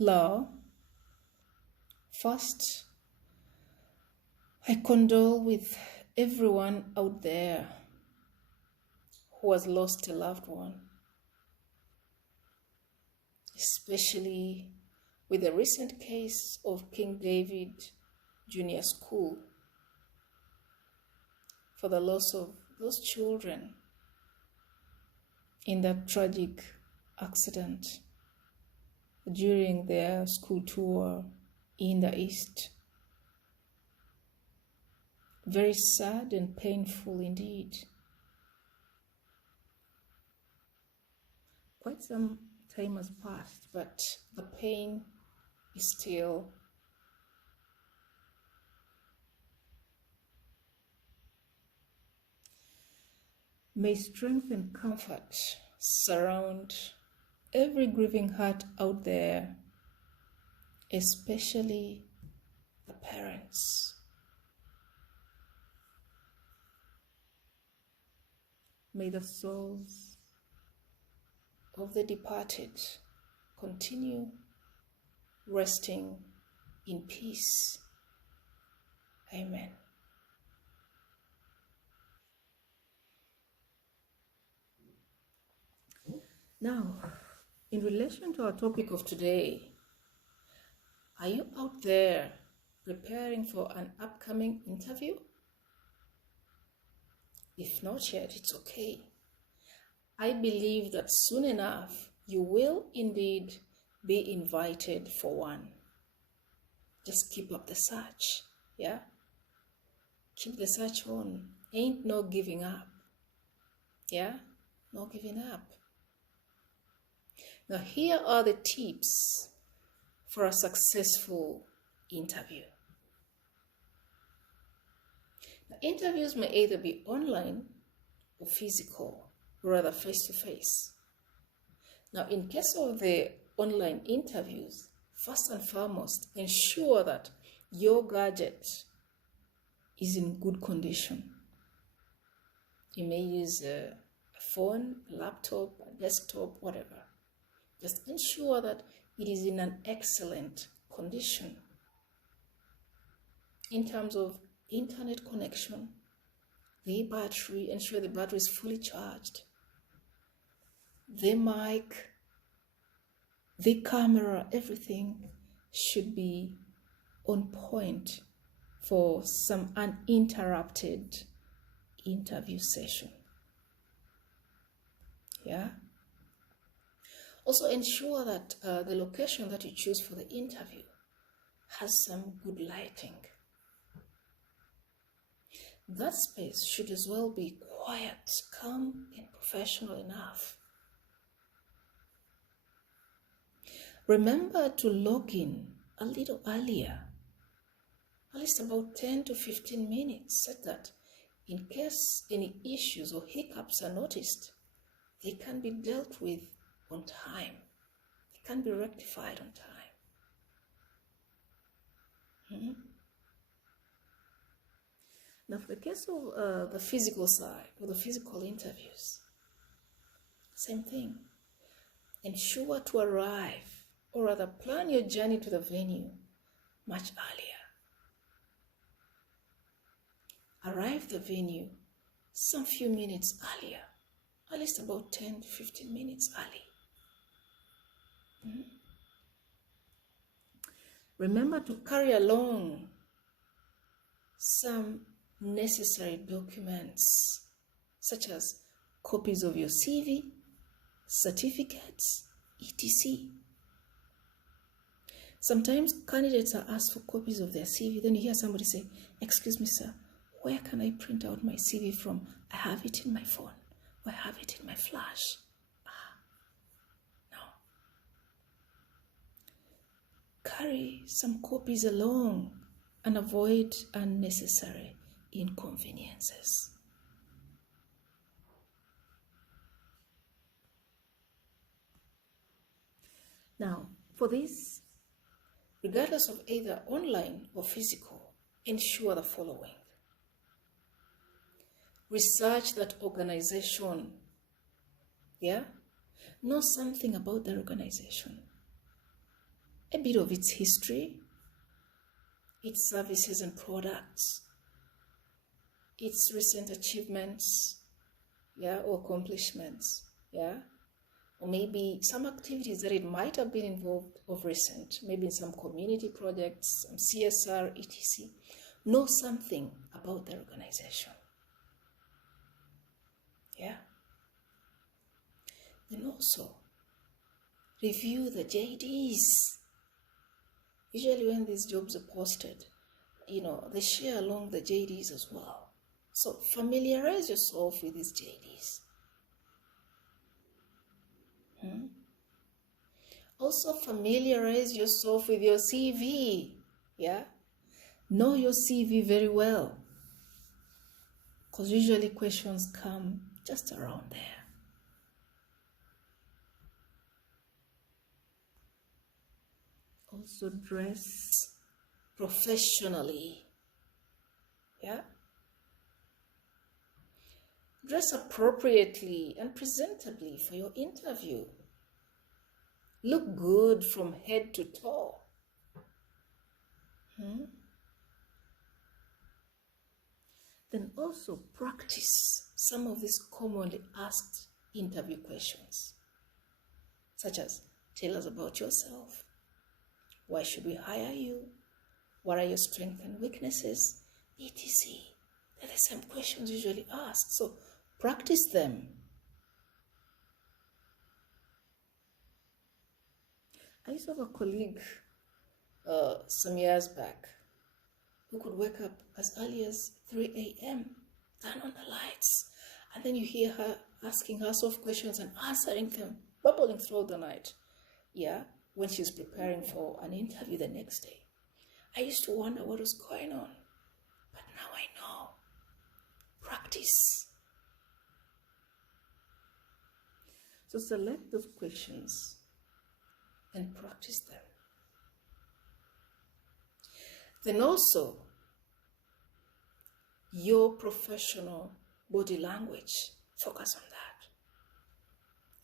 Law, first, I condole with everyone out there who has lost a loved one, especially with the recent case of King David Junior School, for the loss of those children in that tragic accident during their school tour in the East. Very sad and painful indeed. Quite some time has passed, but the pain is still May strength and comfort surround every grieving heart out there, especially the parents. May the souls of the departed continue resting in peace. Amen. Now, in relation to our topic of today, are you out there preparing for an upcoming interview? If not yet, it's okay. I believe that soon enough, you will indeed be invited for one. Just keep up the search, yeah? Keep the search on. Ain't no giving up, yeah? No giving up. Now, here are the tips for a successful interview. Now, interviews may either be online or physical, rather face-to-face. Now, in case of the online interviews, first and foremost, ensure that your gadget is in good condition. You may use a phone, a laptop, a desktop, whatever. Just ensure that it is in an excellent condition in terms of internet connection, the battery, ensure the battery is fully charged, the mic, the camera, everything should be on point for some uninterrupted interview session. Yeah? Also ensure that the location that you choose for the interview has some good lighting. That space should as well be quiet, calm, and professional enough. Remember to log in a little earlier, at least about 10 to 15 minutes, so that in case any issues or hiccups are noticed, they can be dealt with on time. It can be rectified on time. Now, for the case of the physical side, or the physical interviews, same thing. Ensure to arrive, or rather plan your journey to the venue much earlier. Arrive at the venue some few minutes earlier, at least about 10 to 15 minutes early. Remember to carry along some necessary documents, such as copies of your CV, certificates, etc. Sometimes candidates are asked for copies of their CV. Then you hear somebody say, "Excuse me, sir, where can I print out my CV from? I have it in my phone, or I have it in my flash." No. Carry some copies along and avoid unnecessary inconveniences. Now, for this, regardless of either online or physical, ensure the following. Research that organization. Yeah? Know something about their organization. bit of its history, its services and products, its recent achievements, or accomplishments, or maybe some activities that it might have been involved of recent, maybe in some community projects, some CSR, etc. Know something about the organization. Then also review the JDs. Usually when these jobs are posted, they share along the JDs as well. So familiarize yourself with these JDs. Also familiarize yourself with your CV. Know your CV very well, because usually questions come just around there. Also dress professionally. Dress appropriately and presentably for your interview. Look good from head to toe. Then also practice some of these commonly asked interview questions, such as, tell us about yourself. Why should we hire you? What are your strengths and weaknesses? etc. They're the same questions usually asked, so practice them. I used to have a colleague some years back who could wake up as early as 3 a.m., turn on the lights, and then you hear her asking herself questions and answering them, bubbling throughout the night, when she's preparing for an interview the next day. I used to wonder what was going on, but now I know. Practice. So select those questions and practice them. Then also, your professional body language, focus on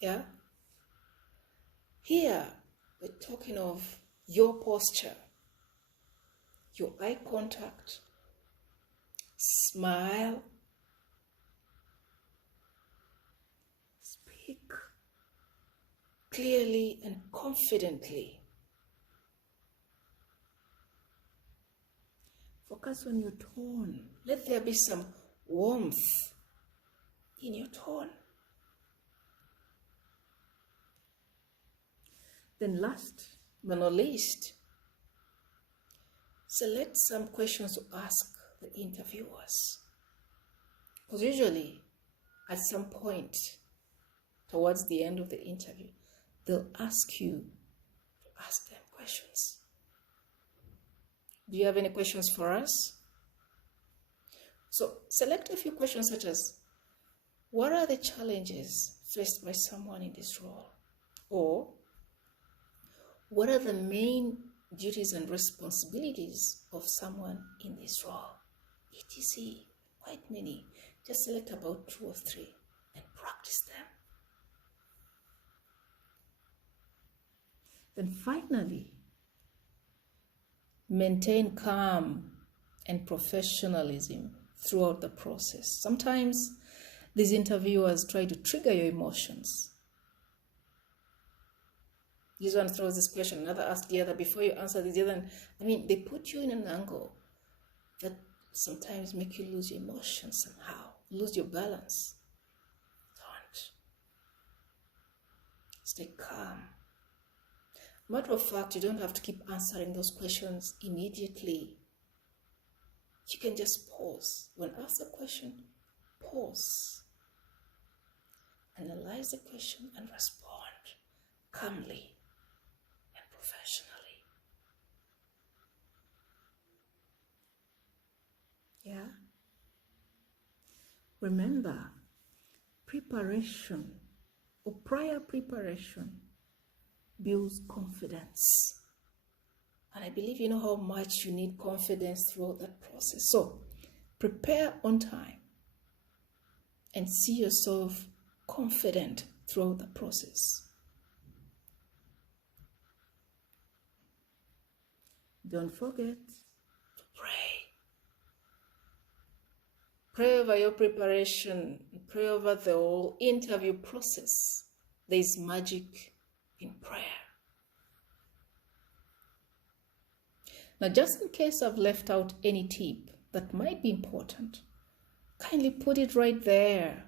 that. Here, we're talking of your posture, your eye contact, smile, speak clearly and confidently. Focus on your tone. Let there be some warmth in your tone. Then last but not least, select some questions to ask the interviewers. Because usually, at some point, towards the end of the interview, they'll ask you to ask them questions. Do you have any questions for us? So select a few questions such as, what are the challenges faced by someone in this role? Or, what are the main duties and responsibilities of someone in this role? etc. Quite many. Just select about 2 or 3 and practice them. Then finally, maintain calm and professionalism throughout the process. Sometimes these interviewers try to trigger your emotions. This one throws this question, another asks the other, before you answer the other. They put you in an angle that sometimes make you lose your emotions somehow, lose your balance. Don't. Stay calm. Matter of fact, you don't have to keep answering those questions immediately. You can just pause. When asked a question, pause. Analyze the question and respond calmly and professionally. Remember, preparation or prior preparation builds confidence. And I believe you know how much you need confidence throughout that process. So, prepare on time and see yourself confident throughout the process. don't forget to pray. Pray over your preparation. Pray over the whole interview process. There is magic in prayer. Now, just in case I've left out any tip that might be important, kindly put it right there